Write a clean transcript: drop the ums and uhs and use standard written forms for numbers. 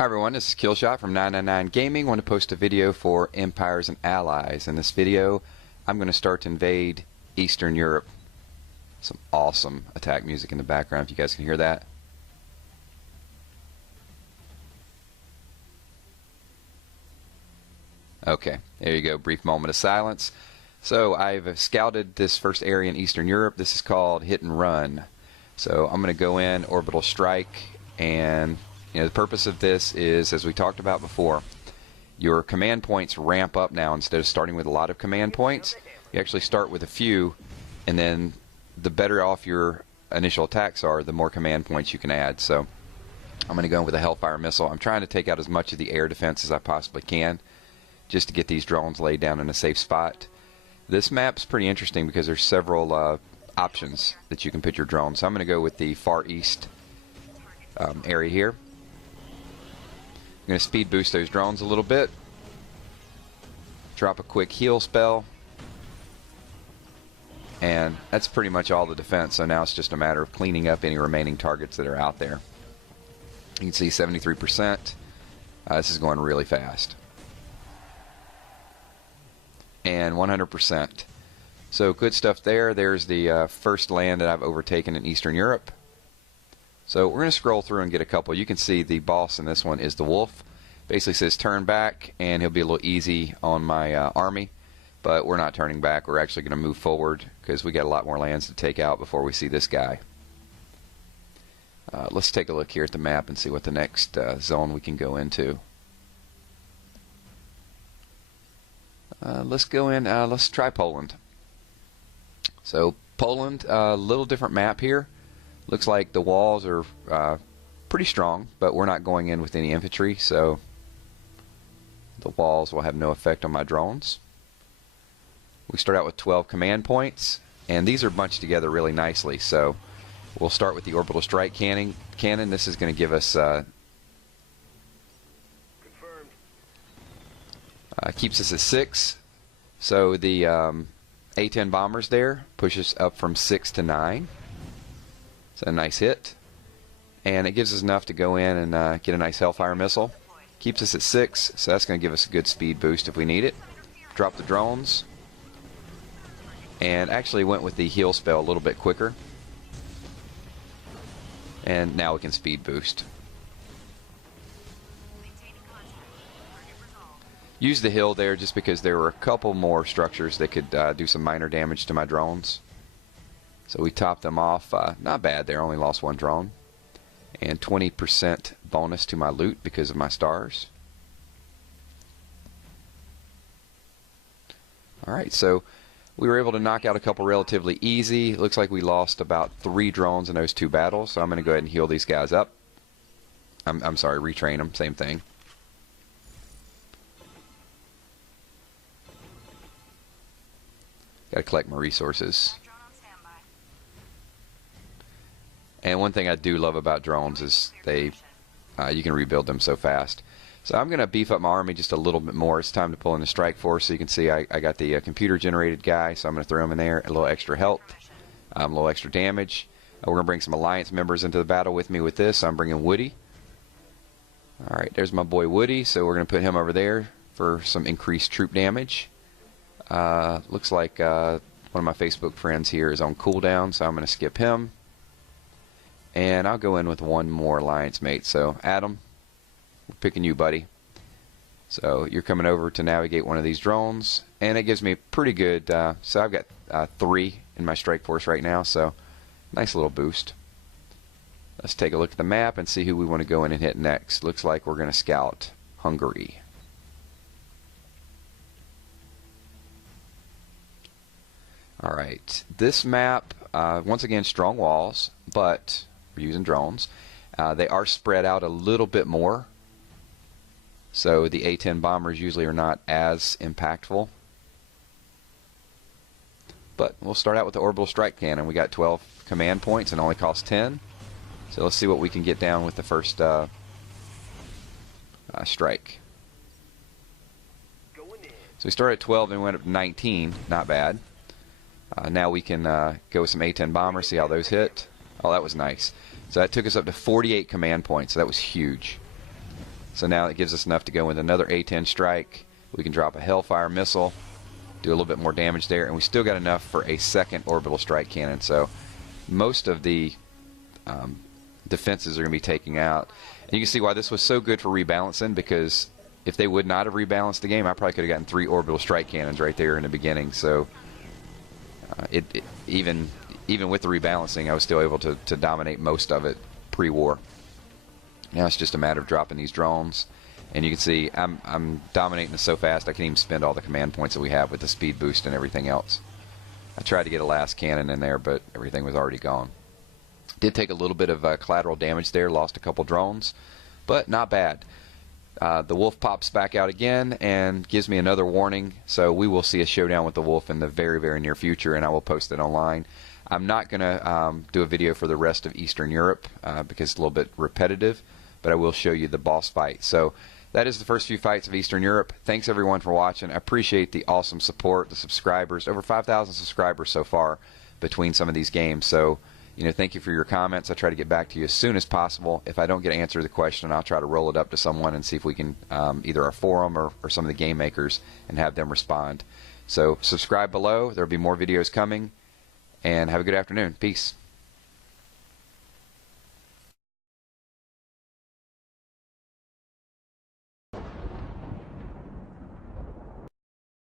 Hi everyone, this is Killshot from 999 Gaming. I want to post a video for Empires and Allies. In this video, I'm going to start to invade Eastern Europe. Some awesome attack music in the background, if you guys can hear that. Okay, there you go, brief moment of silence. So I've scouted this first area in Eastern Europe. This is called Hit and Run. So I'm going to go in, Orbital Strike, and the purpose of this is, as we talked about before, your command points ramp up now. Instead of starting with a lot of command points, you actually start with a few, and then the better off your initial attacks are, the more command points you can add. So I'm going to go in with a Hellfire missile. I'm trying to take out as much of the air defense as I possibly can, just to get these drones laid down in a safe spot. This map's pretty interesting because there's several options that you can put your drones. So I'm going to go with the far east area here. I'm going to speed boost those drones a little bit. Drop a quick heal spell. And that's pretty much all the defense. So now it's just a matter of cleaning up any remaining targets that are out there. You can see 73%. This is going really fast. And 100%. So good stuff there. There's the first land that I've overtaken in Eastern Europe. So we're going to scroll through and get a couple. You can see the boss in this one is the wolf. Basically says turn back, and he'll be a little easy on my army. But we're not turning back. We're actually going to move forward because we got a lot more lands to take out before we see this guy. Let's take a look here at the map and see what the next zone we can go into. Let's go in. Let's try Poland. So Poland, a little different map here. Looks like the walls are pretty strong, but we're not going in with any infantry, so the walls will have no effect on my drones. We start out with 12 command points, and these are bunched together really nicely. So we'll start with the Orbital Strike Cannon. This is going to give us keeps us at 6. So the A-10 bombers there push us up from 6 to 9. It's a nice hit, and it gives us enough to go in and get a nice Hellfire missile. Keeps us at 6, so that's going to give us a good speed boost if we need it. Drop the drones, and actually went with the heal spell a little bit quicker, and now we can speed boost. Use the hill there just because there were a couple more structures that could do some minor damage to my drones. So we topped them off. Not bad there, only lost 1 drone. And 20% bonus to my loot because of my stars. Alright, so we were able to knock out a couple relatively easy. Looks like we lost about 3 drones in those 2 battles. So I'm going to go ahead and heal these guys up. I'm sorry, retrain them, same thing. Got to collect my resources. And one thing I do love about drones is you can rebuild them so fast. So I'm going to beef up my army just a little bit more. It's time to pull in the strike force. So you can see I got the computer generated guy, so I'm going to throw him in there. A little extra health, a little extra damage. We're going to bring some alliance members into the battle with me with this. So I'm bringing Woody. Alright, there's my boy Woody. So we're going to put him over there for some increased troop damage. Looks like one of my Facebook friends here is on cooldown, so I'm going to skip him. And I'll go in with one more alliance mate. So Adam, we're picking you, buddy. So you're coming over to navigate one of these drones, and it gives me a pretty good, so I've got 3 in my strike force right now, so nice little boost. Let's take a look at the map and see who we want to go in and hit next. Looks like we're going to scout Hungary. Alright, this map, once again, strong walls, but we're using drones. They are spread out a little bit more, so the A-10 bombers usually are not as impactful. But we'll start out with the Orbital Strike Cannon. We got 12 command points and only cost 10. So let's see what we can get down with the first strike. So we started at 12 and went up to 19, not bad. Now we can go with some A-10 bombers, see how those hit. Oh, that was nice. So that took us up to 48 command points, so that was huge. So now it gives us enough to go with another A-10 strike. We can drop a Hellfire missile, do a little bit more damage there, and we still got enough for a second Orbital Strike Cannon. So most of the defenses are going to be taken out. And you can see why this was so good for rebalancing, because if they would not have rebalanced the game, I probably could have gotten 3 Orbital Strike Cannons right there in the beginning. So even with the rebalancing, I was still able to dominate most of it pre-war. Now it's just a matter of dropping these drones. And you can see I'm dominating this so fast I can't even spend all the command points that we have with the speed boost and everything else. I tried to get a last cannon in there, but everything was already gone. Did take a little bit of collateral damage there, lost a couple drones, but not bad. The wolf pops back out again and gives me another warning, so we will see a showdown with the wolf in the very, very near future, and I will post it online. I'm not going to do a video for the rest of Eastern Europe because it's a little bit repetitive, but I will show you the boss fight. So that is the first few fights of Eastern Europe. Thanks everyone for watching. I appreciate the awesome support, the subscribers. Over 5,000 subscribers so far between some of these games. So, thank you for your comments. I try to get back to you as soon as possible. If I don't get to answer the question, I'll try to roll it up to someone and see if we can, either our forum or some of the game makers, and have them respond. So subscribe below. There will be more videos coming. And have a good afternoon. Peace.